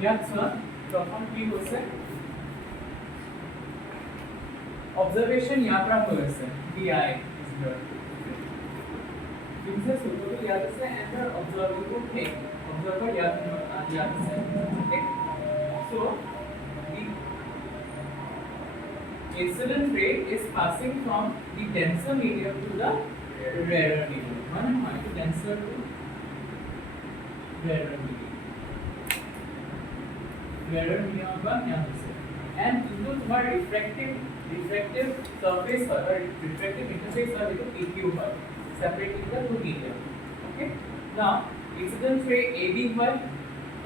ইয়াত চোৱা প্ৰথম কি হৈছে observation ইয়াৰ পৰা হৈ আছে di is here this is so ইয়াত আছে and the observable thing observer ইয়াত আছে okay so the incident ray is passing from the denser medium to the rarer medium to denser to rarer medium पर यहाँ से and into तुम्हारा refractive surface or refractive interface or देखो PQ per separating the two medium okay now incident ray AB per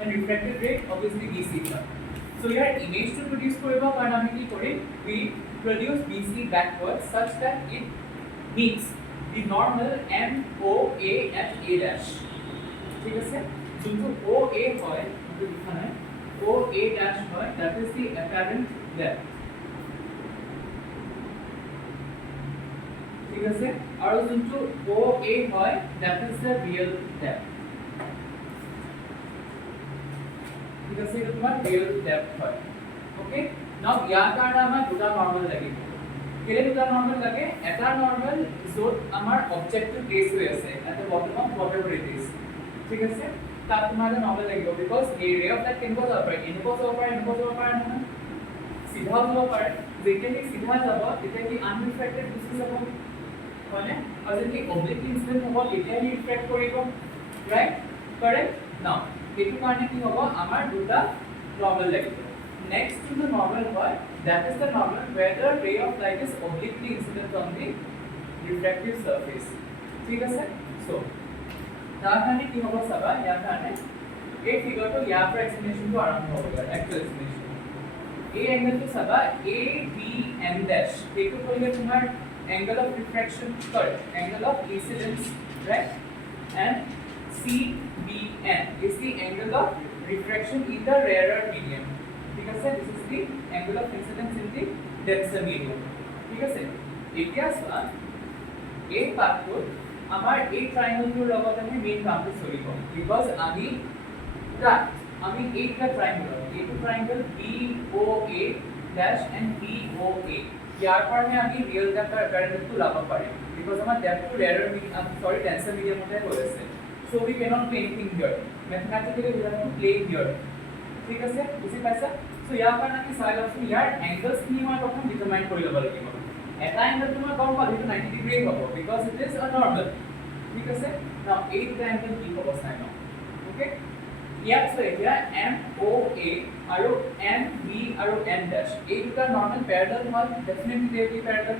and refractive ray obviously BC per so here image to produce करेगा कारण हमें की करें we produce BC backwards such that it meets the normal MOA at A dash ठीक है sir जो OA है जो लिखा है OA dash hoy that is the apparent depth ঠিক আছে আৰু যোনটো OA হয় that is the real depth ঠিক আছে এইটো তোমাৰ real depth হয় okay now ইয়াৰ কাৰণে আমাৰ দুটা নৰমাল লাগিব কেলে দুটা নৰমাল লাগে এটা নৰমাল য'ত আমাৰ অবজেক্টিভ প্লেস হৈ আছে at the bottom of whatever it is ঠিক আছে তাত তোমাকে নরমাল লাগিব because a ray of light কেনেকুৱা যাব পাৰে এনেকুৱা যাব পাৰে নহয় সিধা যাব পাৰে যেতিয়া কি সিধা যাব তেতিয়া কি আনৰিফ্লেক্টেড গুচি যাব হয়নে আৰু যদি অবজেক্ট ইনসিডেন্ট হ'ব তেতিয়া ই ৰিফ্লেক্ট কৰিব ৰাইট কাৰেক্ট নাও এইটো কাৰণে কি হ'ব আমাৰ দুটা নরমাল লাগিব next to the normal হয় that is the normal where the ray of light is obliquely incident on the refractive surface ঠিক আছে so তাৰ কাৰণে কি হ'ব চাবা ইয়াৰ কাৰণে এই ফিগাৰটো ইয়াৰ পৰা এক্সপ্লেনেশনটো আৰম্ভ হ'ব একচুৱেল এক্সপ্লেনেশন এই এংগলটো চাবা ABM dash এইটো কৰিলে তোমাৰ angle of refraction sorry angle of incidence right and CBN is the angle of refraction in the rarer medium ঠিক আছে this is the angle of incidence in the denser medium ঠিক আছে এতিয়া চোৱা এই পাথটো আমাৰ এই ট্ৰায়াঙ্গলটোৰ লগত আমি মেইন কামটো কৰিব বিকজ আমি এইটা ট্ৰায়াঙ্গল এইটো ট্ৰায়াঙ্গল BOA dash and BOA ইয়াৰ কাৰণে আমি ৰিয়েল ডেপথ ভেৰিয়েবলটো লাভ পাৰিম বিকজ আমাৰ ডেপথটো ৰেয়াৰ মিডিয়াম সৰি ডেন্সাৰ মিডিয়ামতে হৈ আছে so we cannot do anything here mathematically we have to play here ঠিক আছে বুজি পাইছা so ইয়াৰ কাৰণে আমি চাই লওঁচোন ইয়াৰ এংগলছ খিনি মই প্ৰথম ডিটাৰমাইন কৰি ল'ব লাগিব এটা এংগল তোমাৰ গম পালে 90 ডিগ্ৰী হ'ব because it is a normal ঠিক আছে নাও এই দুটা এংগল কি হ'ব চাই লওঁ ওকে ইয়াত আছে এতিয়া MOA আৰু MB আৰু M dash এই দুটা নৰ্মেল প্যাৰালাল হয় definitely they be parallel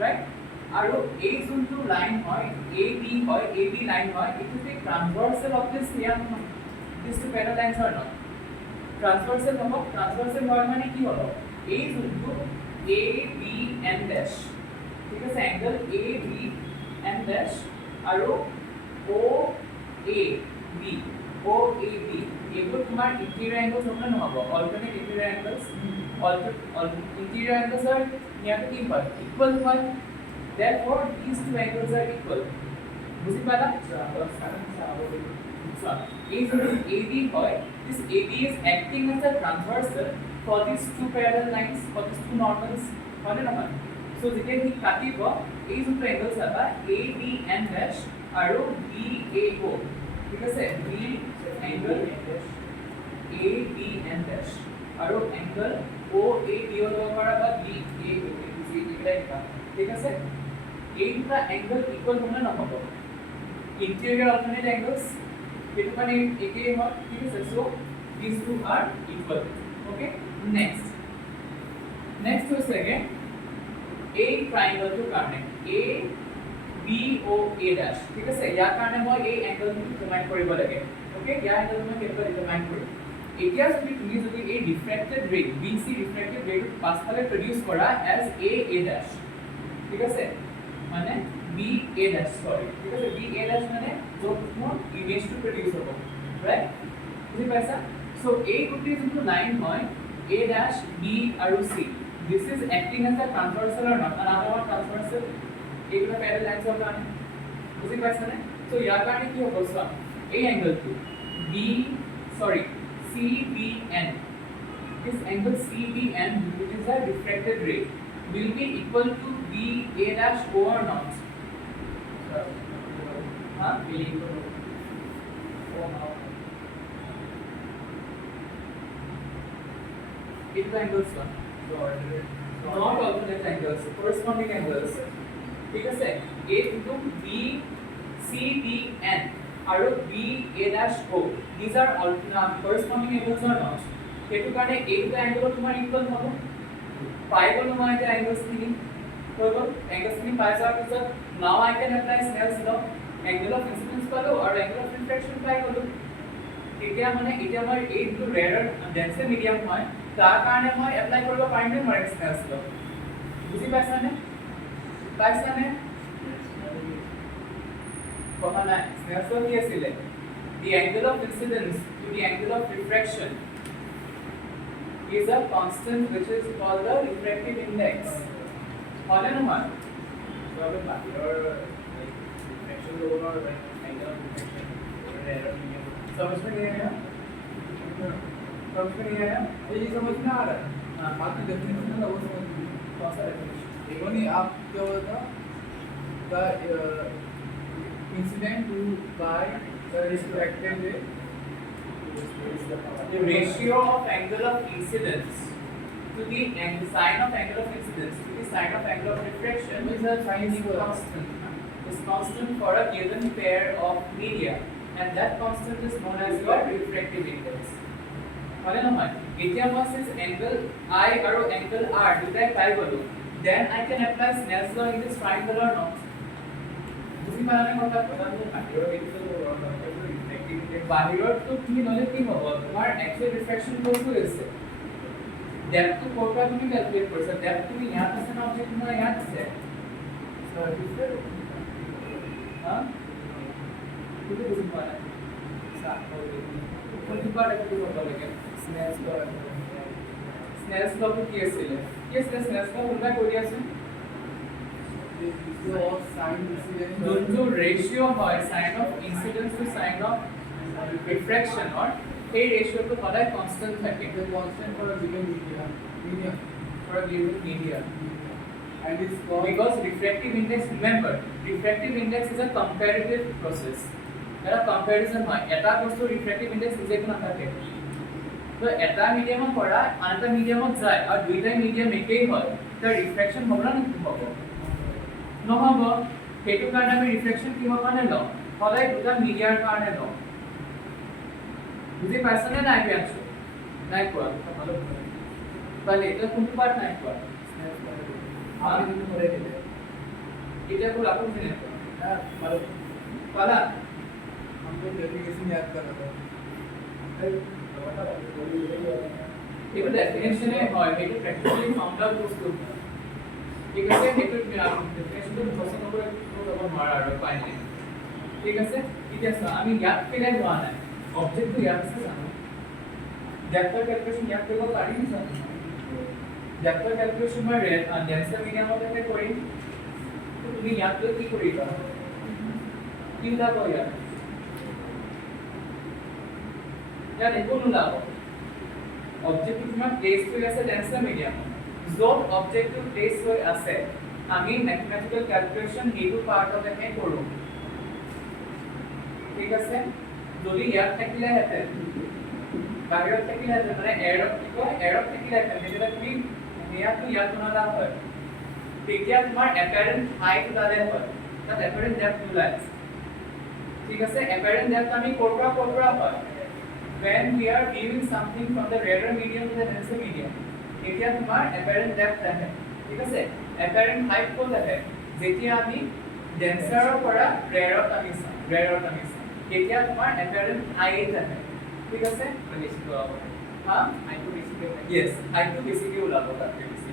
right আৰু এই যোনটো লাইন হয় AB হয় AB লাইন হয় it is a transversal of this ইয়াৰ this two parallel lines or not transversal হ'ব ট্রান্সভার্সাল হয় মানে কি হ'ব এই যোনটো ABM dash ঠিক আছে এংগল ABM dash আৰু OAB এইবোৰ তোমাৰ ইন্টেৰিয়ৰ এংগলছ হ'ব নহ'ব alternate interior angles interior angles are ইয়াতে কি হয় ইকুৱেল হয় therefore these two angles are equal বুজি পালা এই যোনটো AB হয় this AB is acting as a transversal for these two parallel lines for these two normals হয় নে নহয় so যেতিয়া কি কাটিব এই যোনটো এংগল চাবা ABM dash আৰু BAO ঠিক আছে B angle ABM dash আৰু angle OAB হ'ব পৰা বা BAO ঠিক আছে এই দুটা এংগল ইকুৱেল হ'ব নে নহ'ব ইন্টেৰিয়ৰ অল্টাৰনেট এংগলছ এইটো মানে একেই হয় ঠিক আছে so these two are equal okay next হৈছে again এই ট্ৰায়াঙ্গলটোৰ কাৰণে ABOA dash ঠিক আছে ইয়াৰ কাৰণে মই এই এংগলটো ডিটাৰমাইন কৰিব লাগে ওকে ইয়াৰ এংগলটো মই কেনেকৈ ডিটাৰমাইন কৰিম এতিয়া তুমি যদি এই ৰিফ্ৰেক্টেড ৰে BC ৰিফ্ৰেক্টেড ৰেটো পাছফালে প্ৰডিউস কৰা as AA dash ঠিক আছে মানে BA dash সৰি ঠিক আছে BA dash মানে য'ত মোৰ ইমেজটো প্ৰডিউস হ'ব ৰাইট বুজি পাইছা সো এই গোটেই যোনটো লাইন হয় A dash B আৰু C this is acting as a transversal or not another one transversal এইগুলা প্যারালাল লাইনস অফ লাইন বুজি পাইছানে সো ইয়াৰ কাৰণে কি হ'ব so A angle to CBN. This angle CBN, which is a refracted ray, will be equal to BA dash O or not? Huh? It is angles one. Not alternate angles, corresponding angles. ठीक है A into B C D N আৰু B A dash O. These are corresponding angles or not? সেইটো কাৰণে এই দুটা angle তোমাৰ equal হ'ব। পাই গ'লো মই এটা এংগলছ খিনি হৈ গ'ল। এংগলছ খিনি পাই যোৱাৰ পিছত now I can apply Snell's law. Angle of incidence পালো আৰু angle of refraction পাই গ'লো। এতিয়া মানে এতিয়া মই এইটো ৰেয়াৰ ডেন্সৰ মিডিয়াম হয়, তাৰ কাৰণে মই এপ্লাই কৰিব পাৰিম নে নোৱাৰিম Snell's law? বুজি পাইছানে? পাইছানে? কমা নাই। Snell's law কি আছিল? The angle of incidence to the angle of refraction is a constant which is called the refractive index. Hole no man. So agar bahior refraction lower or angle of refraction error medium समझ में नहीं आया? समझ में नहीं आया? ये समझ में आ रहा है? हाँ, बाकी डेफिनेशन है वो समझ में। कौन सा डेफिनेशन? देखो नहीं आप क्या बोलता? The incident to by the refracted ray. The ratio of angle of incidence to the sign of angle of incidence to the sign of angle of refraction is a constant. Is constant for a given pair of media, and that constant is known as your refractive index. Hole no man. Etia moi since angle I and angle R dutai pai golo, then I can apply Snell's law in this triangle or not? বুজি পালা নে কথা? বাহিৰত তো তুমি নলে কি হ'ব তোমাৰ এক্সুৱেল ৰিফ্ৰেকশন কোনটো আছে ডেপথ টু কোনটা তুমি ক্যালকুলেট কৰিছা ডেপথ তুমি ইয়াত আছে না অবজেক্ট তোমাৰ ইয়াত আছে হা তুমি বুজি পোৱা নাই কোনটো পাৰ্ট একটু কৰিব লাগে স্নেলছ ল কি আছিল স্নেলছ ল কোনটা কৰি আছে जो रेशियो है sine of incidence to sine of refraction और ये रेशियो तो बड़ा कांस्टेंट है कि constant for a given medium for a given medium and is called because refractive index remember refractive index is a comparative process era comparison hoy eta বস্তু refractive index নিজে কোন থাকে তো এটা মিডিয়ামত পড়া আনটা মিডিয়ামত যায় আর দুইটা মিডিয়াম একেই হয় তো রিফ্রাকশন হবে না কি হবে নহব সেইটো কাৰণে আমি ৰিফ্লেকশন কিহৰ কাৰণে লওঁ সদায় দুটা মিডিয়াৰ কাৰণে লওঁ বুজি পাইছনে নাই আছো নাই কোৱা তাহলে এটা কোনটো পাৰ্ট নাই কোৱা আমি কিন্তু করে দিলে এটা কোন আপন দিনে হ্যাঁ ভালো পালা हमको डेफिनेशन याद करना था এটা ডেফিনেশনে হয় এটা প্র্যাকটিক্যালি ফাউন্ড আউট বস্তু ঠিক আছে সেইটো ডেফিনেশনটো পছন্দ করে যাব নোৱাৰা আৰু পাই নাই ঠিক আছে এতিয়া আমি ইয়াত পেলাই হোৱা নাই অবজেক্টটো ইয়াত আছে জানো ডেপ্থৰ ক্যালকুলেশন ইয়াত কৰিব পাৰিম জানো ডেপ্থৰ ক্যালকুলেশন মই ডেন্সাৰ মিডিয়ামতে কৰিম তো তুমি ইয়াত কি কৰিবা কি ওলাব ইয়াত একো নোলাব অবজেক্টটো তোমাৰ প্লেস হৈ আছে ডেন্সাৰ মিডিয়ামত য'ত অবজেক্টটো প্লেস হৈ আছে আমি ম্যাথমেটিক্যাল ক্যালকুলেশন এইটো পাৰ্টতে কৰো ঠিক আছে যদি ইয়াত থাকিলে হেতেন বাহিৰত থাকিলে হেতেন মানে এৰক থাকিলে হেতেন তেতিয়া তুমি ইয়াত বনালা হয় তেতিয়া তোমাৰ এপাৰেন্ট হাইট ওলালে হয় তাত এপাৰেন্ট ডেপথ ওলাই ঠিক আছে এপাৰেন্ট ডেপথ আমি কৰপৰা হয় when we are viewing something from the rarer medium to the denser medium এতিয়া তোমাৰ apparent depth আহে ঠিক আছে apparent height ক'ত আহে যেতিয়া আমি denser পৰা rarer আনিছা এতিয়া তোমাৰ apparent height আহে ঠিক আছে বেছিকৈ ওলাব হা height বেছিকৈ yes height বেছিকৈ ওলাব তাতে বেছি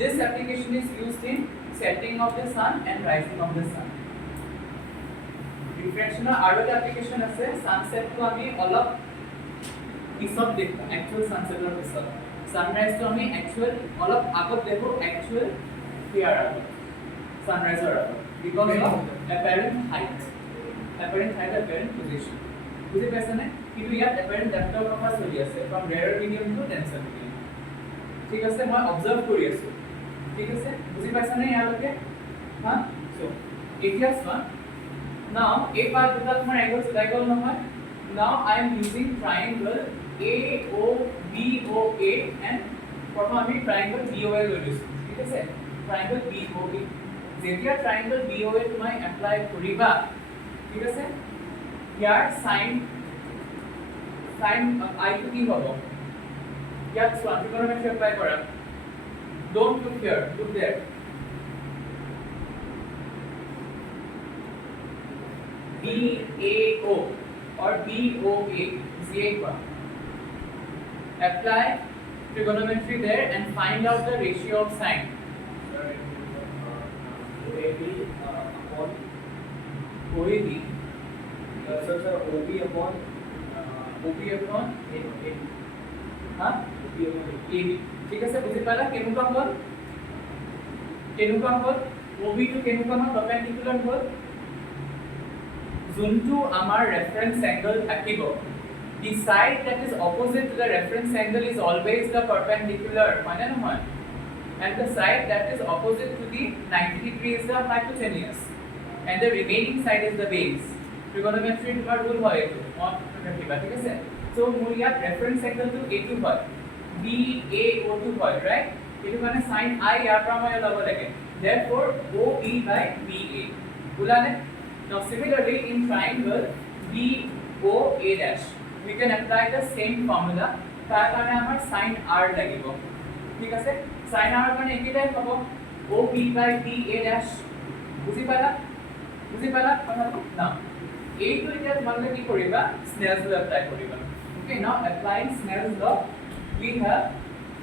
this application is used in setting of the sun and rising of the sun refraction আৰু এটা application আছে sunset টো আমি অলপ পিছত দেখো actual sunset ৰ পিছত sunrise to আমি actual অলপ আগত দেখো actual here আগত sunrise ৰ আগত because of apparent height apparent position বুজি পাইছা নে কিন্তু ইয়াত এপাৰেন্ট ডেপ্থৰ কথা চলি আছে from rare medium to dancer medium ঠিক আছে মই অবজাৰ্ভ কৰি আছো ঠিক আছে বুজি পাইছা নে ইয়ালৈকে হা সো এতিয়া চোৱা নাও এই পাৰ্ট দুটা তোমাৰ এংগল ওলাই গ'ল নহয় now I am using ট্ৰায়াঙ্গল AOBOA and প্ৰথম আমি ট্ৰায়াঙ্গল BOA লৈ লৈছো ঠিক আছে ট্ৰায়াঙ্গল BOA যেতিয়া ট্ৰায়াঙ্গল BOA তুমি এপ্লাই কৰিবা ঠিক আছে ইয়াৰ সাইন আই টু কি হ'ব ইয়াত চোৱা ট্ৰিগোনোমেট্ৰি এপ্লাই কৰা don't look here look there BAO or BOA is equal. Apply trigonometry there and find out the ratio of sine. OAB upon OAB. Sir, OB upon OB upon A. हाँ OB upon AB. ठीक है sir बुझी पाला केनुका हल OB to केनुका हल perpendicular हल যোনটো আমাৰ reference angle থাকিব the side that is opposite to the reference angle is always the perpendicular মানে নহয় and the side that is opposite to the 90 degree is the hypotenuse and the remaining side is the base trigonometry তোমাৰ rule হয় এইটো মত ৰাখিবা ঠিক আছে so মোৰ ইয়াত reference angle টো এইটো হয় BAO2 হয় right এইটো মানে sin I ইয়াৰ পৰা মই ল'ব লাগে therefore OB by BA বুলানে now similarly in triangle BOA dash we can apply the same formula তাৰ কাৰণে আমাৰ sin R লাগিব ঠিক আছে sin R কাৰণে একেটাই হ'ব OB by BA dash বুজি পালা কথাটো না এইটো এতিয়া তোমালোকে কি কৰিবা Snell's law apply কৰিবা okay now applying Snell's law we have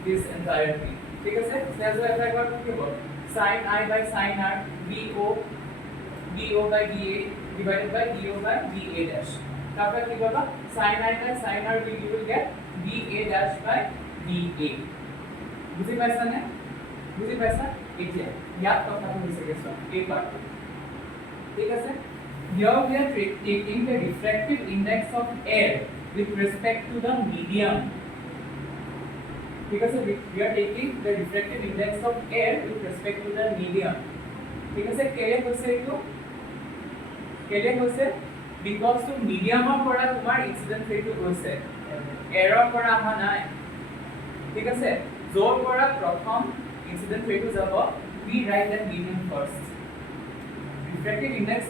this entire thing ঠিক আছে Snell's law apply কৰাৰ কি হ'ব sin I by sin R BO by BA divided by DO by BA dash তারপর কি পাবা sin I by sin R you will get BA dash by BA বুঝি পাইছা নে এতিয়া ইয়াত কথা হৈছে গেছো এই পার্ট ঠিক আছে here we are taking the refractive index of air with respect to the medium ঠিক আছে we are taking the refractive index of air with respect to the medium ঠিক আছে কেলে হৈছে because to medium পৰা তোমাৰ incident rate হৈছে error পৰা আহা নাই ঠিক আছে জোৰ পৰা প্ৰথম incident rate যাব we write that medium first refractive index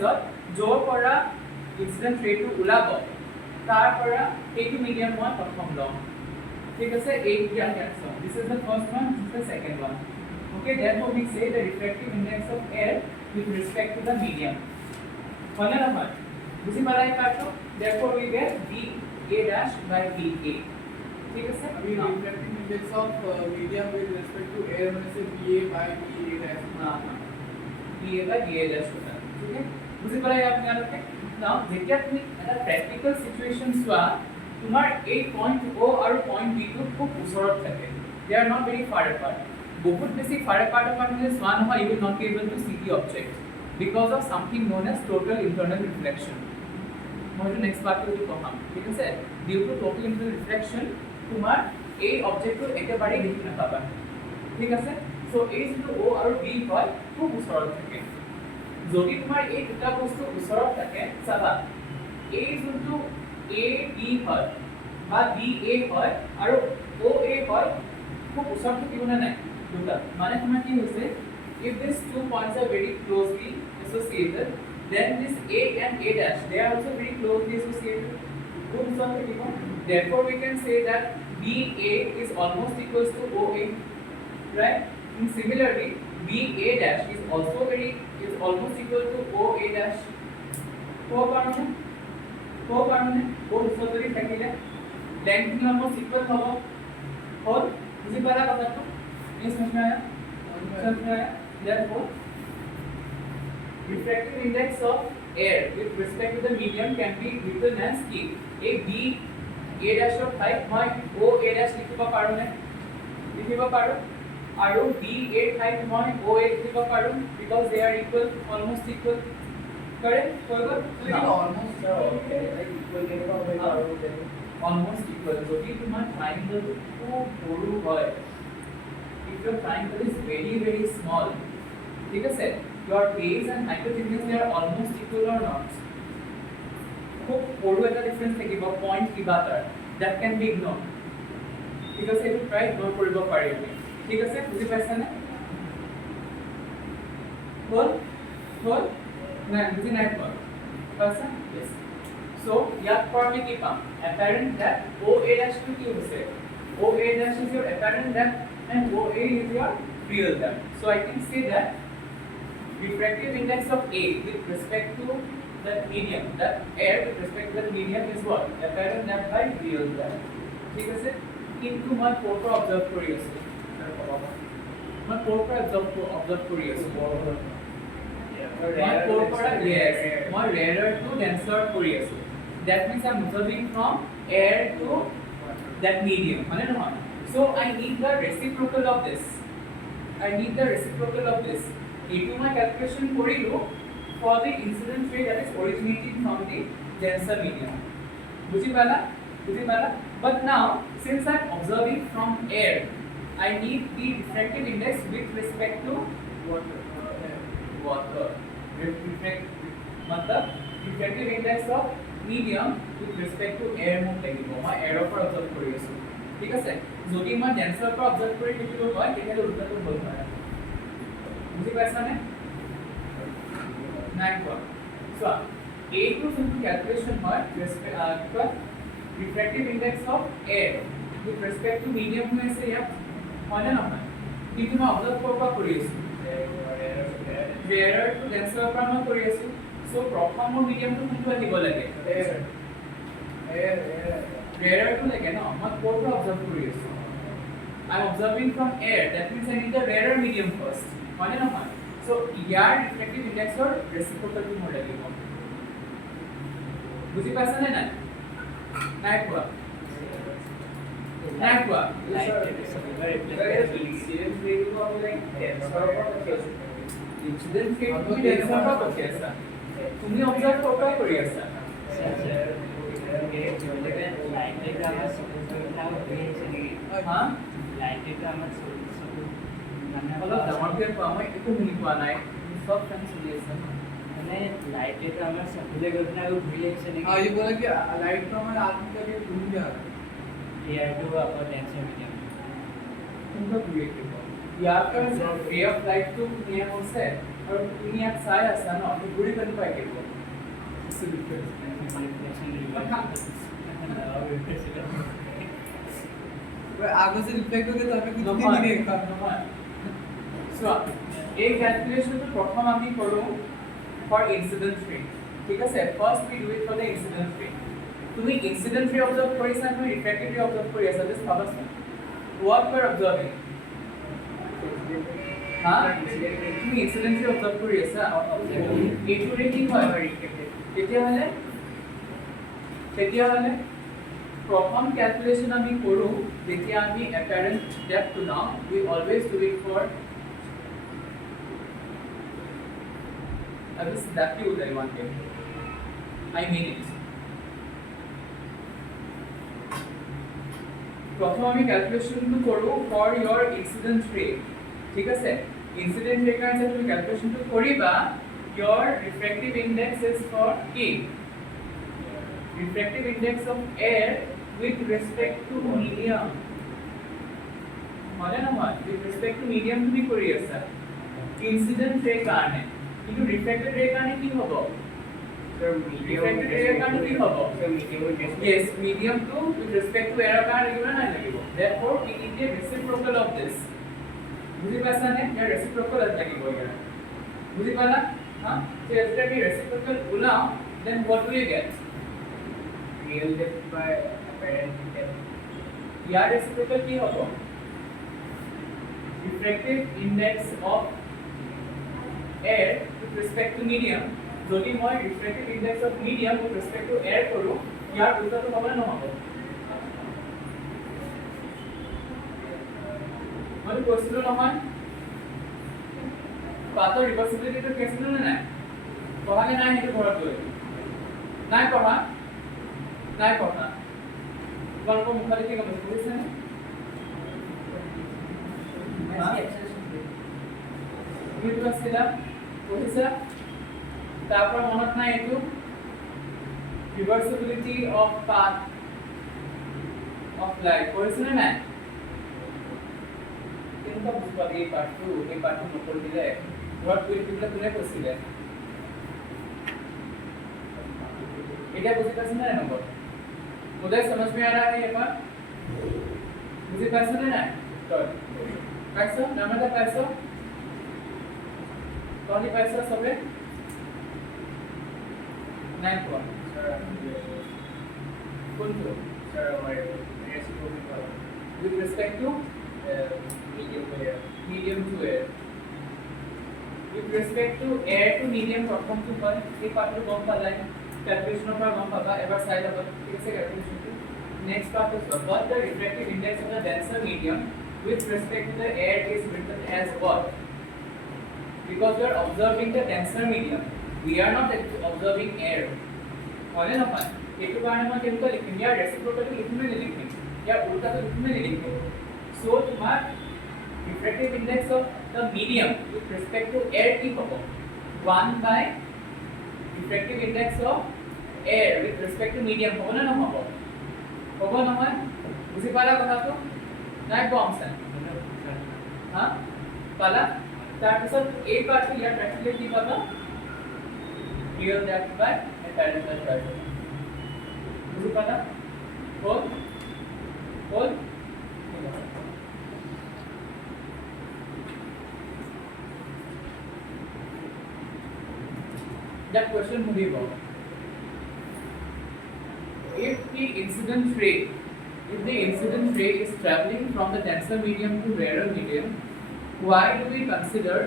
জোৰ পৰা incident rate ওলাব তাৰ পৰা এইটো medium মই প্ৰথম লম ঠিক আছে এই জ্ঞান আছে this is the first one this is the second one okay therefore we say the refractive index of air with respect to the medium হলে নহয় বুঝি পালাই পাৰটো therefore we get BA dash by BA ঠিক আছে we refractive index of medium with respect to air মানে से BA by BA dash না BA by BA dash होता है ठीक है বুঝি পালাই আপোনালোকে নাও যেতিয়া তুমি এটা প্ৰ্যাকটিক্যাল সিচুৱেচন চোৱা তোমাৰ এই পইণ্ট O আৰু পইণ্ট B টো খুব ওচৰত থাকে they are not very far apart বহুত বেছি far apart মানে চোৱা নহয় you will not be able to see the object because of something known as total internal reflection মই তো নেক্সট পাৰ্ট টো কম ঠিক আছে due to total internal reflection তোমাৰ এই অবজেক্টটো একেবাৰে দেখি নাপাবা ঠিক আছে সো এই যেটো O আৰু B হয় খুব ওচৰত থাকে যদি তোমাৰ এই দুটা বস্তু ওচৰত থাকে চাবা এই যেটো AB হয় বা BA হয় আৰু OA হয় খুব ওচৰত থাকিব না নাই দুটা মানে তোমাৰ কি হৈছে if these two points are very closely associated then this A and A dash they are also very closely associated therefore we can say that BA is almost equals to OA right and similarly BA dash is almost equal to OA dash ko parone both sotari thakile length ni almost equal hobo hol বুঝি পালা কথাটো এই সমস্যা therefore refractive index of air with respect to the medium can be written as K a B A dash of height মই O A dash লিখিব পাৰো আৰু B A height মই O A লিখিব পাৰো because they are almost equal correct almost like equal কেনেকুৱা হয় almost equal. যদি তোমাৰ triangle খুব সৰু হয়, if your triangle is very small, ঠিক আছে, your base and hypotenuse they are almost equal or not? খুব সৰু এটা ডিফাৰেন্স থাকিব পইণ্ট কিবা এটা, that can be ignored, ঠিক আছে, এইটো প্ৰায় ইগনোৰ কৰিব পাৰি, ঠিক আছে, বুজি পাইছানে? হ'ল হ'ল নাই বুজি নাই পোৱা পাইছা? yes, so ইয়াত পৰা আমি কি পাম? apparent depth OA dash টো কি হৈছে? OA dash is your apparent depth and OA is your real depth. So I can say that refractive index of A with respect to the medium, that air with respect to the medium is what? Apparent depth by real depth. ঠিক আছে, কিন্তু মই ক'ৰ পৰা observe কৰি আছো? মই ক'ৰ পৰা অবজাৰ্ভ কৰি আছো? মই ক'ৰ পৰা? yes, মই rarer to denser কৰি আছো. That means I'm observing from air to that medium, মানে নহয়? So I need the reciprocal of this. I need the reciprocal of this. এইটো মই calculation কৰিলো for the incident ray that is originating from the denser medium. বুজি পালা? বুজি পালা? But now since I'm observing from air, I need the refractive index with respect to water. मतलब refractive index of medium with respect to air মোক লাগিব, মই air পৰা observe কৰি আছো, ঠিক আছে? যদি মই denser পৰা observe কৰি থাকিব হয় তেতিয়াহ'লে উল্টাটো হ'ল হয়। বুজি পাইছানে? নাই কোৱা? চোৱা, এইটো যোনটো ক্যালকুলেশন হয় refractive index of air with respect to medium হৈ আছে ইয়াত, হয় নে নহয়? কিন্তু মই অবজাৰ্ভ কৰিব কৰি আছো rarer to denser পৰা মই কৰি আছো। সো প্ৰথম মোৰ মিডিয়ামটো কোনটো আহিব লাগে? rarer to লাগে ন, মই ক'ৰ পৰা অবজাৰ্ভ কৰি আছো? I am observing from air, that means I need the rarer medium first, হয় নে নহয়? So year refractive index or reciprocal টো মোৰ লাগিব। বুজি পাইছা নে নাই? নাই কোৱা? নাই কোৱা? ইনসিডেন্ট কে তুমি denser পৰা কৰি আছা, তুমি অবজাৰ্ভ ক'ৰ পৰা কৰি আছা? হা? অলপ ডাঙৰকৈ কোৱা, মই একো শুনি পোৱা নাই, চব টাইম চলি আছে। মানে লাইট এটা আমাৰ চকুলে গৈ পিনে আকৌ ঘূৰি আহিছে নেকি? हाँ ये बोला कि लाइट तो हमारे आदमी का ये घूम जा रहा है। এয়াৰটো আকৌ ডেন্সাৰ মিডিয়াম। কোনটো ক্ৰিয়েট কৰিব? ইয়াৰ কাৰণে ৰে অফ লাইটটো নিয়া হৈছে আৰু তুমি ইয়াত চাই আছা ন, তো ঘূৰি কেনে পাই গ'ল। आगे से रिफ्लेक्ट होके तो हमें कुछ भी নহয় नहीं देखा। নহয় চোৱা, এই ক্যালকুলেশনটো প্ৰথম আমি কৰো ফৰ ইনসিডেন্ট ৰে, ঠিক আছে? First we do it for the incident ray. তুমি ইনসিডেন্ট ৰে অবজাৰ্ভ কৰিছা নে ৰিফ্ৰেক্টিভ ৰে অবজাৰ্ভ কৰি আছা? জাস্ট ভাবাচোন, হোৱাট ইউ আৰ অবজাৰ্ভিং? হা? তুমি ইনসিডেন্ট ৰে অবজাৰ্ভ কৰি আছা, এইটো ৰে কি হয়? তেতিয়াহ'লে প্ৰথম ক্যালকুলেশন আমি কৰো যেতিয়া আমি apparent depth to now we always do it for this exactly what I wanted, I mean it. প্রথম আমি ক্যালকুলেশনটো কৰো for your incident ray, ঠিক আছে? incident ray কাৰণে তুমি ক্যালকুলেশনটো কৰিবা, your refractive index is for K, refractive index of air with respect to medium, মানে নহয় with respect to medium তুমি কৰি আছা incident ray কাৰণে, কিন্তু refracted ray কাৰণে কি হ'ব? refracted ray কাৰণে কি হ'ব? yes, medium to with respect to air কাৰণে লাগিব না লাগিব, therefore we need a reciprocal of this। বুজি পাইছা নে? ইয়াৰ reciprocal লাগিব ইয়াৰ, বুজি পালা? হা? so if we reciprocal ওলাও then what do you get? real depth by apparent depth. Year reciprocal কি হ'ব? refractive index of air with respect to medium। যদি মই refractive index of medium with respect to air কৰো, ইয়াৰ উত্তৰটো হ'ব নে নহ'ব? মই কৈছিলো নহয়, পাতৰ ৰিভাৰ্চিবিলিটিটো কৈছিলো নে নাই? পঢ়ালে নাই সেইটো ঘৰত গৈ? নাই পঢ়া? নাই পঢ়া? তোমালোকৰ মুখলৈ কি ক'ব বুজিছে নে এইটো আছিলা বুজিছা তাৰপৰা মনত নাই এইটো reversibility of path of light কৰিছে নে নাই কেনেকুৱা বুজিবা এই পাঠটো নকৰিলে ঘৰত গৈ পেলাই কোনে কৈছিলে এটা বুঝি পাচ্ছেন না নম্বর मुझे समझ में आ रहा है ये बात मुझे पैसा लेना है तो पैसा नंबर का पैसा कौन सी पैसा सबे 9 को कौन तो sir हमारे reciprocal with respect to medium to air with respect to air to medium प्रथम to पर ये पार्ट को कौन पता है calculation of our papa ever side of ठीक है calculation next part is what the refractive index of the denser medium with respect to the air is written as what because we are observing the denser medium we are not observing air होले ना पाए एक बार हम chemical लिखेंगे या reciprocal लिखने में लिखेंगे या उल्टा तो लिखने में लिखेंगे so तुम्हारा refractive index of the medium with respect to air की होगा 1 by refractive index of air with respect to medium होगा ना होगा होगा ना है उसी पाला कहा तो ना कौन सा हाँ पाला ताकि एक बार तो यार प्रैक्टिकली की पता real depth by apparent pressure उसी पाला whole that question will be about if the incident ray is traveling from the denser medium to rarer medium why do we consider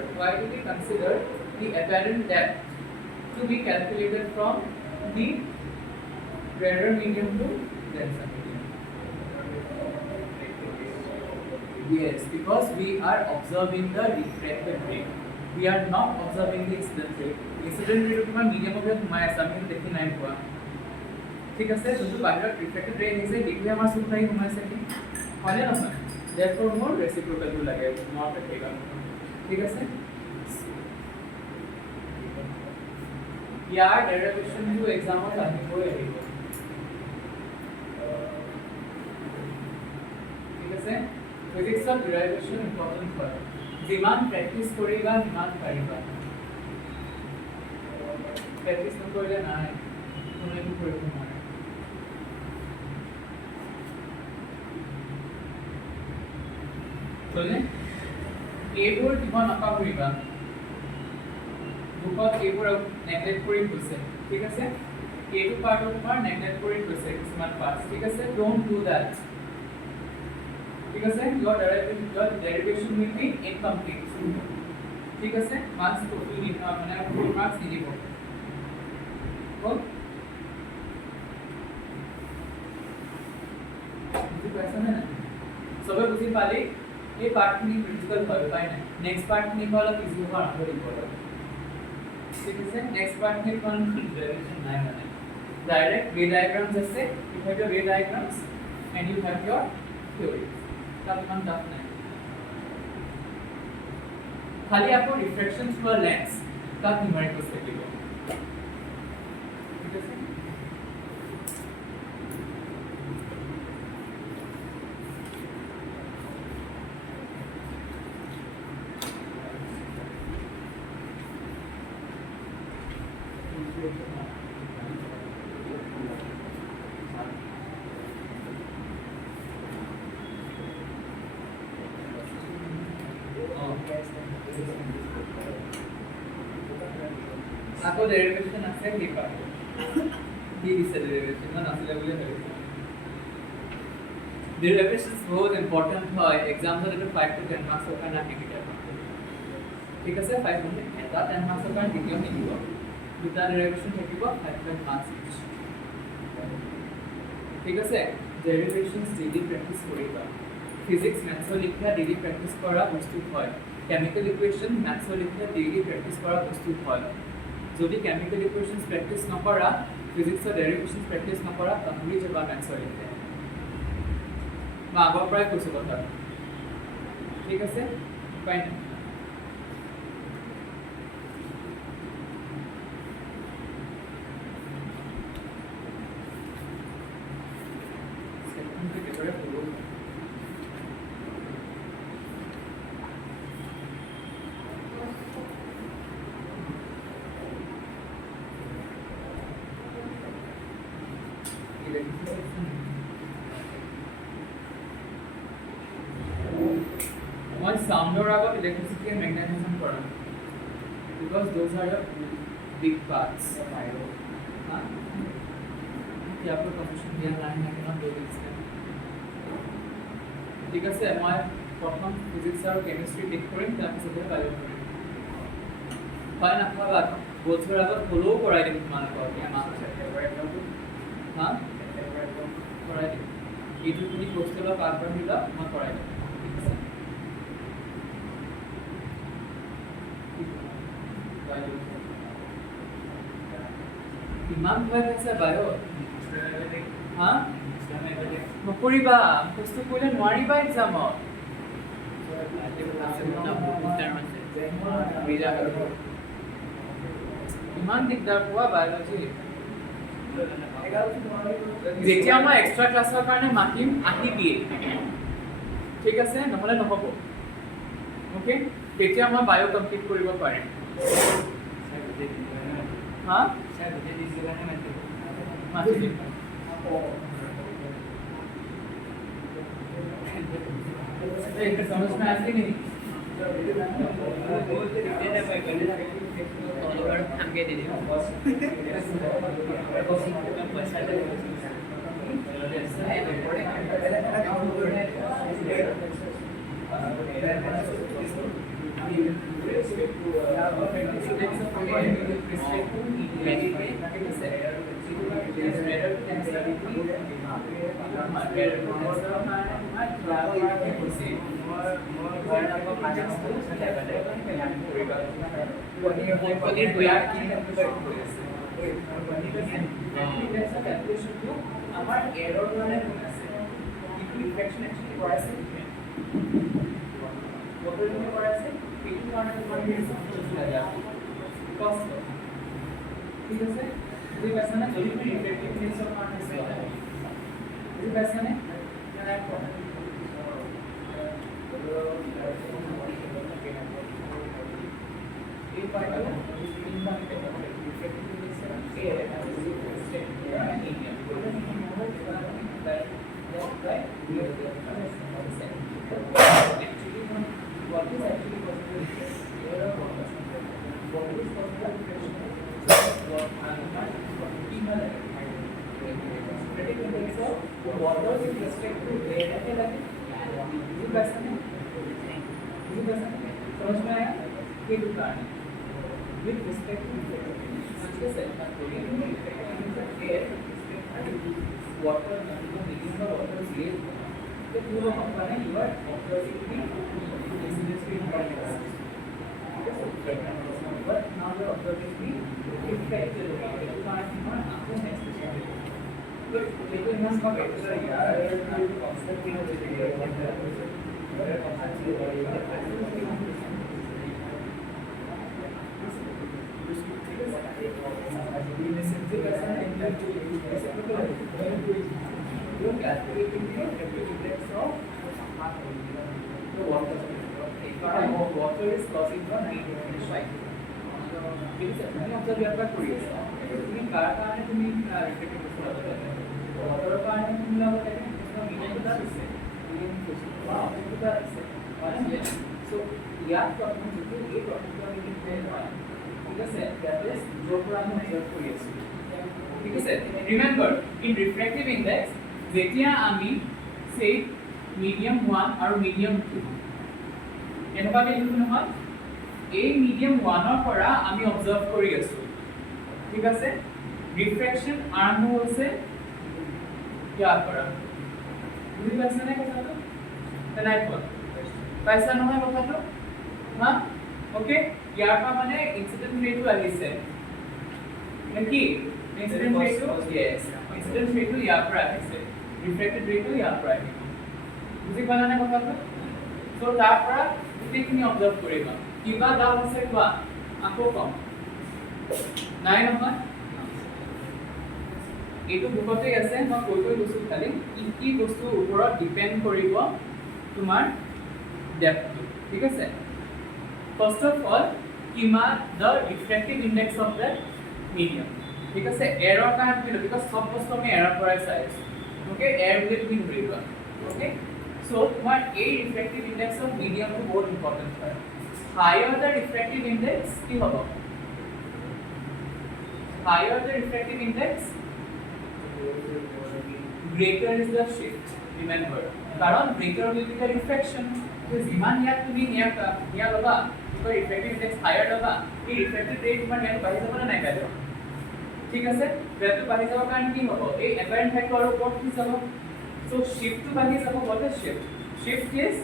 the apparent depth to be calculated from the rarer medium to denser medium yes because we are observing the refracted ray we are not observing the incident ray তোমাৰ medium of ঘুমাই আছে আমি দেখি নাই পোৱা ঠিক আছে যোনটো বাহিৰত ৰিফ্লেক্টেড ৰে আহিছে দেখি আমাৰ চুপাই ঘুমাইছে কি হয়নে নহয় therefore মোৰ ৰেচিপ্ৰোকেল টো লাগে নট একেগা ঠিক আছে ইয়াৰ ডেৰিভেশ্যন টো এক্সামত আহিবই আহিব ঠিক আছে ফিজিক্সৰ ডেৰিভেশ্যন ইম্পৰ্টেন্ট হয় যিমান প্ৰেক্টিস কৰিবা সিমান পাৰিবা practice no kore na hai tone ki kore na hai chole ebor tibon apa koriba dupot ebor neglect kori hoise thik ase ebu part of tomar neglect kori hoise kisman parts thik ase don't do that thik ase your derivation will be incomplete thik ase marks to ni mane full marks ni dibo बुझी पाइছা না সবে বুঝি পালে এই পার্টনি practical হবে তাই না next part নি বলা কি জিও আর আগে বলা ঠিক আছে নেক্সট পার্ট নি কোন ডেরিভেশন নাই মানে ডাইরেক্ট রে ডায়াগ্রামস আছে you have your ray diagrams and you have your theory তब हम टफ नहीं खाली आपको रिफ्रैक्शन थ्रू अ लेंस का न्यूमेरिक पर्सपेक्टिव है आपको डेरिवेशन আছে কি পাবো কি দিছে ডেরিভেশন না আসলে বলে হবে ডেরিভেশনস বহুত ইম্পর্টেন্ট হয় এক্সামত এটা 5 to 10 মার্কস ওখানে না কি ঠিক আছে 5 মানে এটা 10 মার্কস ওখানে দ্বিতীয় নিব দুটা ডেরিভেশন থাকিব 5 মার্কস ইচ ঠিক আছে ডেরিভেশনস ডেইলি প্র্যাকটিস কৰিবা ফিজিক্স ম্যাথছ লিখা ডেইলি প্ৰ্যাকটিস কৰা বস্তু হয় কেমিক্যাল ইকুয়েশন ম্যাথছ লিখা ডেইলি প্ৰ্যাকটিস কৰা বস্তু হয় যদি কেমিক্যাল ইকুয়েশনস প্ৰ্যাকটিস নকৰা ফিজিক্সৰ ডেৰিভেশনস প্ৰ্যাকটিস নকৰা পাহৰি যাবা ম্যাথছৰ লিখা মই আগৰ পৰাই কৈছোঁ কথা ঠিক আছে উপায় নাই মই সাউন্ডৰ আগত ইলেক্ট্ৰিচিটি এণ্ড মেগনেটিজম কৰাম because those are the big parts हाँ क्या आपको कमीशन दिया लाइन है कि ना दो दिन से ঠিক আছে মই প্ৰথম ফিজিক্স আৰু কেমিষ্ট্ৰি ঠিক কৰিম তাৰপিছতে বায়ো কৰিম হয় না খাবা বছৰ আগত ফলো কৰাই দিম তোমালোকক এমাহ হা কৰাই দিম এইটো তুমি হোষ্টেলত আগবাঢ়িলা মই কৰাই দিম ঠিক আছে ইমান ভয় খাইছে বায়ো হা নকৰিবা কষ্ট কৰিলে নোৱাৰিবা এক্সামত ইমান দিগদাৰ পোৱা বায়'লজি যেতিয়া মই এক্সট্ৰা ক্লাছৰ কাৰণে মাতিম আহিবিয়ে ঠিক আছে নহ'লে নহ'ব অ'কে তেতিয়া মই বায়ো কমপ্লিট কৰিব পাৰিম হা মাতিম समझ में आती नहीं हमके दे আমার এরর মানে আছে কিন্তু রিফ্লেকশন অ্যাকচুয়ালি করাছে কতদিন ধরে করাছে একটু মানে তোমার চলে যাবে কষ্ট ঠিক আছে বুঝতে পারছ না যদি তুমি রিফ্লেকটিভনেস অফ মার্কস বুঝতে পারছ না জানা পড়া এই পার্টটা inverted reflectiveness of air what is actually possible here or what is possible what static index of water with respect to air है लगे ये कैसा है समझ में आया ये दुकान with respect to ठीक है air water medium का water is तो पूरा company you are observing the but now you are observing the effect you can't happen especially लेकिन हम का बेटर यार कांसेप्ट भी होते हैं you calculating the index of the water. Water is causing the nitrogen spike. ठीक है मैंने ऑब्जर्व किया करी तुम्ही कार का आहे तुम्ही रिफ्लेक्टिव वाटर का आहे तुम्ही लोग कहते हैं इसका मीनिंग बता इससे मीनिंग वाओ बता इससे और सो याद तो अपन जो ये टॉपिक का मीनिंग है ठीक है दैट इज जो पूरा हम ऑब्जर्व करी ठीक है रिमेंबर इन रिफ्लेक्टिव इंडेक्स যেতিয়া আমি সেই মিডিয়াম 1 আৰু মিডিয়াম 2 এনেকুৱা দেখিছো নহয় এই মিডিয়াম 1 ৰ পৰা আমি অবজাৰ্ভ কৰি আছো ঠিক আছে ৰিফ্লেকশন আৰম্ভ হৈছে ইয়াৰ পৰা বুজি পাইছা নে কথাটো তেনাই কোৱা পাইছা নহয় কথাটো হা ওকে ইয়াৰ পৰা মানে ইনসিডেন্ট ৰেটটো আহিছে নেকি ইনসিডেন্ট ৰেটটো ইয়েস ইনসিডেন্ট ৰেটটো ইয়াৰ পৰা আহিছে refracted rate to यहाँ पर आएगी বুজি পালা নে কথাটো সো তাৰ পৰা গোটেইখিনি অবজাৰ্ভ কৰিবা কিবা ডাউট আছে কোৱা আকৌ কম নাই নহয় এইটো বুকতে আছে মই কৈ গৈছো খালি কি বস্তুৰ ওপৰত ডিপেন্ড কৰিব তোমাৰ ডেপথটো ঠিক আছে ফাৰ্স্ট অফ অল কিমান the refractive index of that medium ঠিক আছে এৰৰ কাৰণে কি বিকজ সব বস্তু আমি এৰৰ পৰাই চাই আছো ওকে এৰ বুলি তুমি ধৰিবা ওকে সো তোমাৰ এই ৰিফ্ৰেক্টিভ ইনডেক্স অফ মিডিয়ামটো বহুত ইম্পৰ্টেন্ট হয় হায়াৰ দ্য ৰিফ্ৰেক্টিভ ইনডেক্স কি হ'ব higher the refractive index greater is the shift remember karon greater will be the refraction so jiman yak tumi ya loba to refractive index higher loba ei refractive rate tumar yan bahi jabo na nai value ঠিক আছে value bahi jabo karon ki hobo ei apparent factor upor ki jabo so shift to bahi jabo what is shift is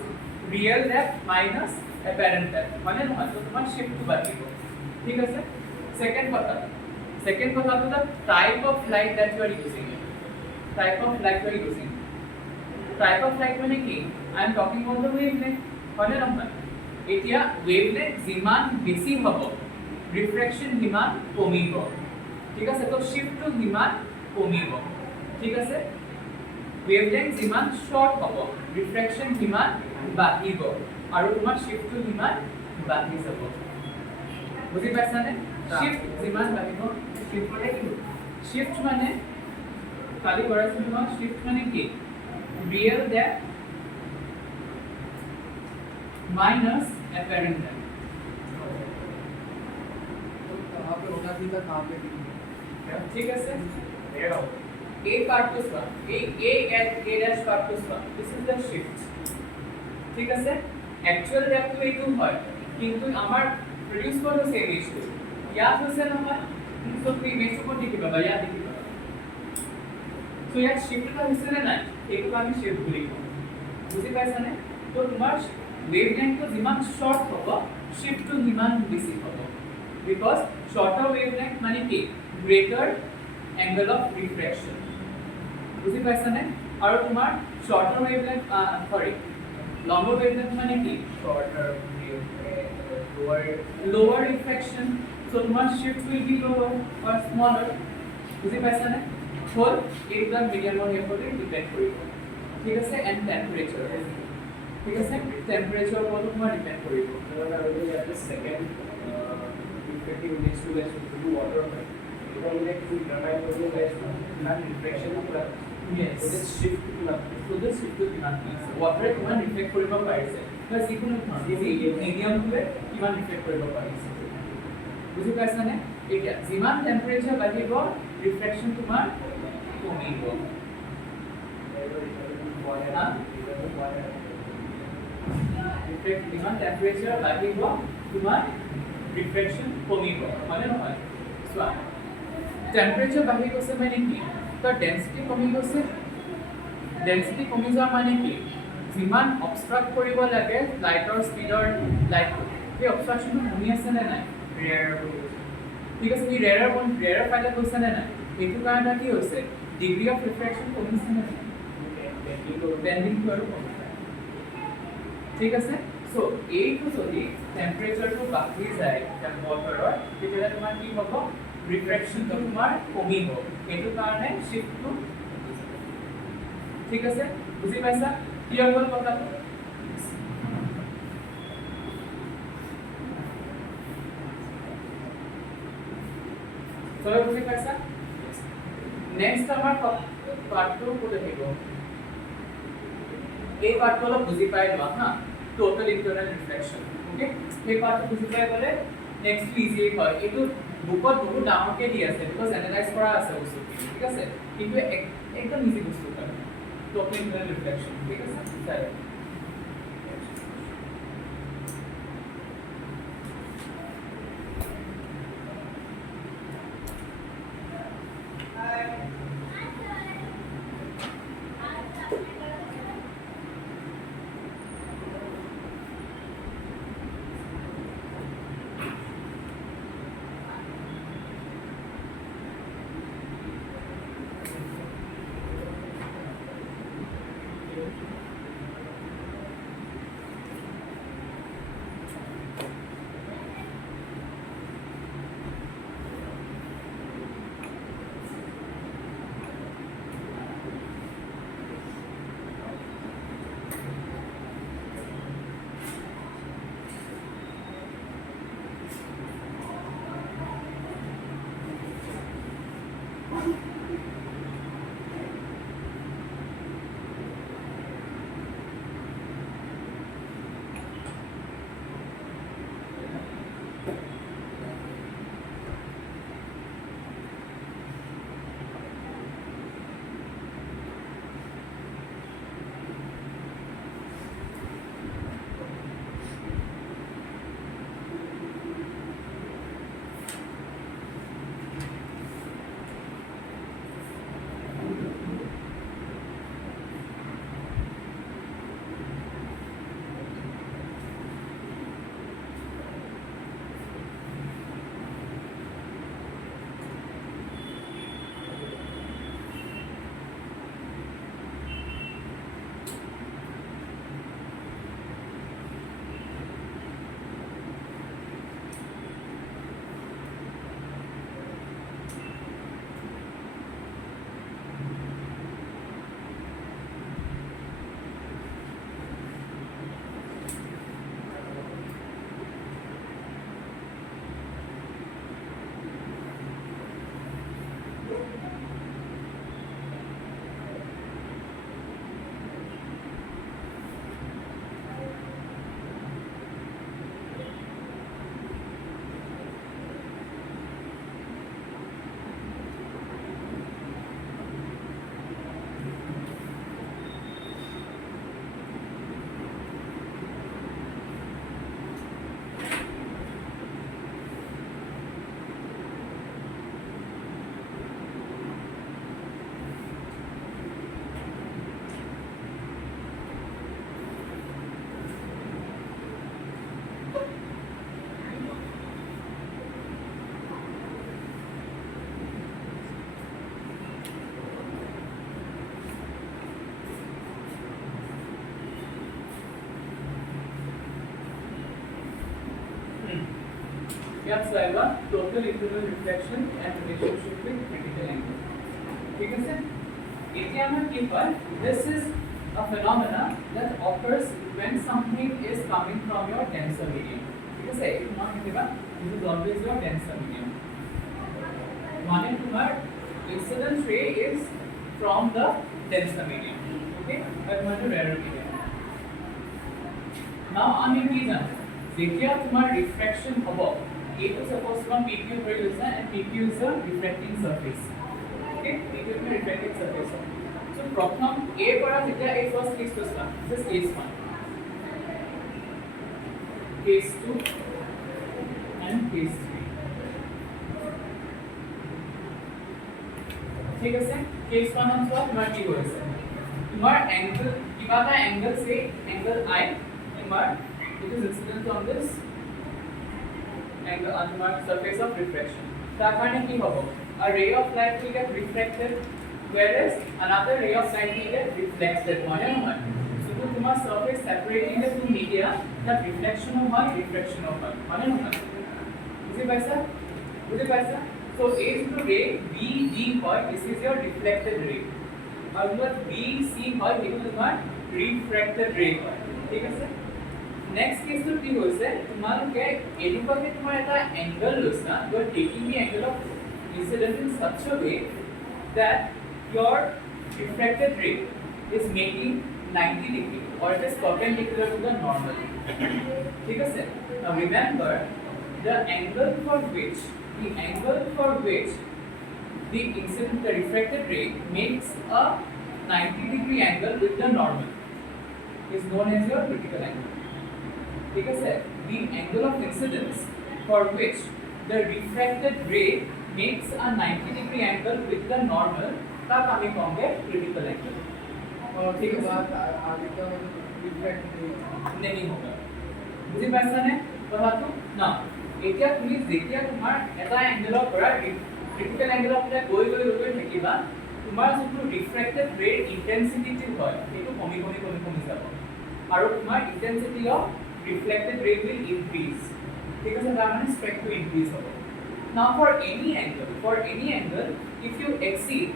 real depth minus apparent depth মানে নহয় তো তোমার shift to bahibo ঠিক আছে second কথা to the type of light that you are using type of light you are using type of light মানে কি I am talking about the wavelength হয়নে নহয় এতিয়া wavelength যিমান বেছি হ'ব refraction যিমান কমিব ঠিক আছে তো shift to যিমান কমিব ঠিক আছে wavelength যিমান short হ'ব refraction যিমান বাঢ়িব আৰু তোমাৰ shift to যিমান বাঢ়ি যাব বুজি পাইছানে shift যিমান বাঢ়িব shift মানে কি shift মানে खाली कराइছো তোমার shift মানে কি real depth minus apparent depth कहां पे होना सीधा कहां पे नहीं ठीक है sir a part to sum a dash part to sum this is the shift ঠিক আছে actual depth তো এইটো হয় কিন্তু আমার প্রডিউস করলো সেম ইস্যু ইয়াত হৈছে নহয় তো তুমি ইমেজটো কোন দেখিবা বা ইয়াত দেখিবা তো ইয়াত শিফট টা হৈছে না নাই এইটো আমি শিফট বুলি কওঁ বুজি পাইছা নে তো তোমাৰ ওয়েভলেংথ তো যিমান শর্ট হ'ব শিফট তো যিমান বেছি হ'ব বিকজ শর্টার ওয়েভলেংথ মানে কি গ্রেটার অ্যাঙ্গেল অফ রিফ্রেকশন বুজি পাইছা নে আৰু তোমাৰ শর্টার ওয়েভলেংথ সরি লnger ওয়েভলেংথ মানে কি shorter lower refraction so তোমার shift will be lower or smaller বুজি পাইছা নে হল এইটা মিডিয়ামৰ ওপৰত ডিপেন্ড কৰিব ঠিক আছে এন্ড টেম্পাৰেচাৰ ঠিক আছে টেম্পাৰেচাৰ ওপৰত তোমাৰ ডিপেন্ড কৰিব আৰু ইয়াতে second refractive index to less to water হয় এটা index to determine করব less না refraction পুরা yes so this shift পুরা so this shift to কিমান water কিমান রিফ্লেক্ট কৰিব পাৰিছে বা যিকোনো মিডিয়ামটোৱে কিমান ৰিফ্লেক্ট কৰিব পাৰিছে বুজি পাইছা নে এতিয়া যিমান টেম্পাৰেচাৰ বাঢ়িব ৰিফ্লেকশন তোমাৰ কমিব যিমান টেম্পাৰেচাৰ বাঢ়িব তোমাৰ ৰিফ্লেকশন কমিব মানে নহয় চোৱা টেম্পাৰেচাৰ বাঢ়ি গৈছে মানে কি তো ডেন্সিটি কমি গৈছে ডেন্সিটি কমি যোৱা মানে কি যিমান অবষ্ট্ৰাক্ট কৰিব লাগে লাইটৰ স্পীডৰ লাইট এই অবষ্ট্ৰাকশনটো কমি আছে নে নাই ঠিক আছে ই ৰেয়াৰ ফাইলে গৈছে নে নাই এইটো কাৰণে কি হৈছে ডিগ্ৰী অফ ৰিফ্ৰেকশন কমিছে নে নাই বেন্ডিং টো আৰু কমিছে ঠিক আছে সো এইটো যদি টেম্পাৰেচাৰটো বাঢ়ি যায় ৱাটাৰৰ তেতিয়া তোমাৰ কি হ'ব ৰিফ্ৰেকশনটো তোমাৰ কমিব এইটো কাৰণে শিফটটো ঠিক আছে বুজি পাইছা ক্লিয়াৰ হ'ল কথাটো সবাই বুজি পাইছা নেক্সট আমাৰ পাৰ্টটো ক'ত আহিব এই পাৰ্টটো অলপ বুজি পাই লোৱা হা টোটাল ইন্টাৰনাল ৰিফ্লেকশন ওকে এই পাৰ্টটো বুজি পাই গলে নেক্সট ইজি হয় এটো বুকত বহুত ডাঙৰকে দি আছে বিকজ এনালাইজ কৰা আছে বস্তু ঠিক আছে কিন্তু একদম ইজি বস্তু হয় টোটাল ইন্টারনাল রিফ্লেকশন ঠিক আছে স্যার ইয়াত চাইবা total internal reflection and relationship with critical angle ঠিক আছে এতিয়া আমাৰ কি হয় this is a phenomena that occurs when something is coming from your denser medium ঠিক আছে এইটো মনত ৰাখিবা this is always your denser medium মানে তোমাৰ incident ray is from the denser medium okay but মানে rarer medium now আমি কি জানো যেতিয়া তোমাৰ refraction হ'ব এইটো suppose তোমাৰ PQ হৈ গৈছে and PQ is a refracting surface okay PQ is a refracting surface so প্ৰথম A পৰা যেতিয়া এই first case to start this is case 1 case 2 and case 3 ঠিক আছে case 1 on what তোমাৰ কি হৈছে তোমাৰ angle কিবা এটা angle say angle I তোমাৰ it is incident on this angle on the surface of refraction তাৰ কাৰণে কি হ'ব a ray of light will get refracted whereas another ray of light will get reflected হয় নহয় so তোমাৰ surface separating the two media that reflection হয় refraction হয় নহয় বুজি পাইছা so a to ray b d হয় this is your reflected ray আৰু b c হয় সেইটো তোমাৰ refracted ray হয় ঠিক আছে next case to কি হৈছে তোমালোকে এনেকুৱাকে তোমাৰ এটা angle লৈছা you are taking the angle of incident in such a way that your refracted ray is making 90 degree or it is perpendicular to the normal ঠিক আছে now remember the angle for which the incident the refracted ray makes a 90 degree angle with the normal is known as your critical angle ठीक है the angle of incidence for which the refracted ray makes a 90 degree angle with the normal तब हमें कहेंगे critical angle और ठीक है बात आगे का रिफ्लेक्ट नहीं होगा বুজি পাইছা নে কথাটো না এতিয়া তুমি যেতিয়া তোমাৰ এটা এংগেলৰ পৰা ক্ৰিটিকেল এংগেলৰ পৰা গৈ থাকিবা তোমাৰ যোনটো ৰিফ্ৰেক্টেড ৰে ইন্টেন্সিটি হয় সেইটো কমি যাব আৰু তোমাৰ intensity of reflected ray will increase because the diamond spec to increase over. Now for any angle if you exceed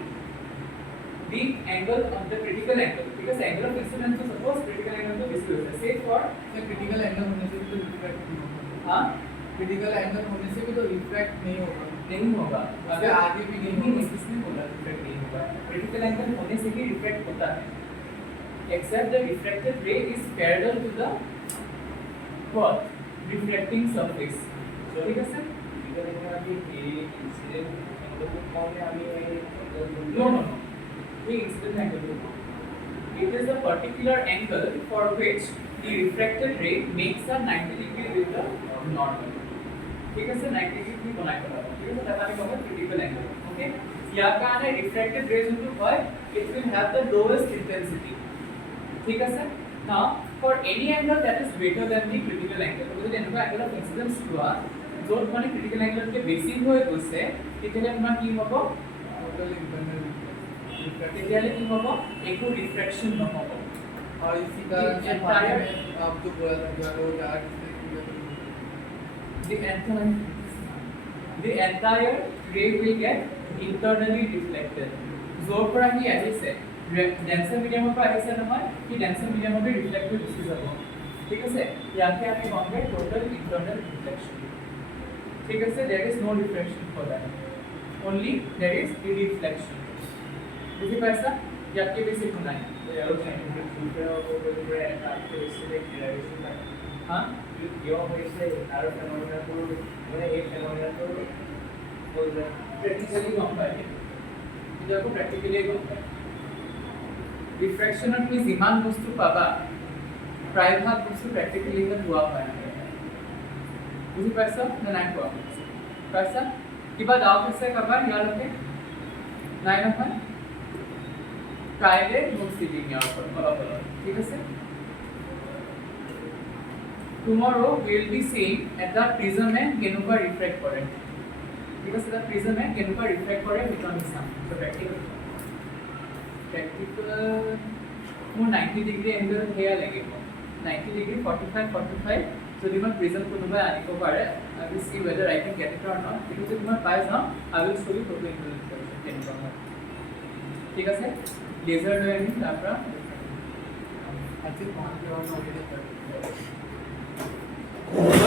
the angle of the critical angle because angle of incidence so suppose critical angle to this is say for say critical angle होने से भी तो refract नहीं होगा हाँ critical angle होने से भी तो refract नहीं होगा अगर आगे भी नहीं नहीं किसने बोला रिफ्रैक्ट नहीं होगा critical angle होने से भी रिफ्रैक्ट होता है except the refracted ray is parallel to the what reflecting surface ठीक है sir no the incident angle it is a particular angle for which the refracted ray makes a 90 degree with the normal ठीक है sir 90 degree बनाए रखा ठीक है sir ताकि होगा critical angle okay यहाँ का है refracted rays into what it will have the lowest intensity ठीक है sir now for any angle that is greater than the critical angle because the angle of incidence हुआ जो মানে critical angle के बेसी হৈ গৈছে তেতিয়ালে তোমাৰ কি হ'ব टोटल इंटरनल रिफ्रैक्ट তেতিয়ালে কি হ'ব একো রিফ্লেকশন নহ'ব और इसी कारण से पानी में आप जो बोला था कि वो dark the entire ray will get internally reflected जोर পৰা কি আহিছে denser medium पर আহিছে নহয় কি denser medium पे reflected गुচি যাব ঠিক আছে ইয়াতে আমি কমবে total internal reflection ঠিক আছে there is no reflection for that only there is the reflection বুঝি পাইছা ইয়াতে বেছি একো নাই हाँ practically गम पाए इधर को practically गम पाए रिफ्रैक्शन তুমি যিমান বস্তু পাবা প্ৰায়ভাগ বস্তু প্ৰ্যাকটিক্যালি পোৱা হয় বুজি পাইছা না নাই পোৱা পাইছা কিবা ডাউট আছে কাবাৰ ইয়ালৈকে নাই নহয় কাইলে নোটছ দিম ইয়াৰ ওপৰত অলপ ঠিক আছে tomorrow we will be seeing at the prism में केनुका रिफ्रैक्ट करे ठीक है सर प्रिज्म में केनुका रिफ्रैक्ट करे which one is so practical মোৰ 90 डिग्री एंगल हेया লাগিব 90 डिग्री 45 45 যদি মই প্ৰিজম কোনোবাই আনিব পাৰে I will see whether I can get it or not কিন্তু যদি মই পাই যাওঁ I will show you photo implementation কেনেকুৱা হয় ঠিক আছে লেজাৰ লৈ আনিম তাৰ পৰা I think one of the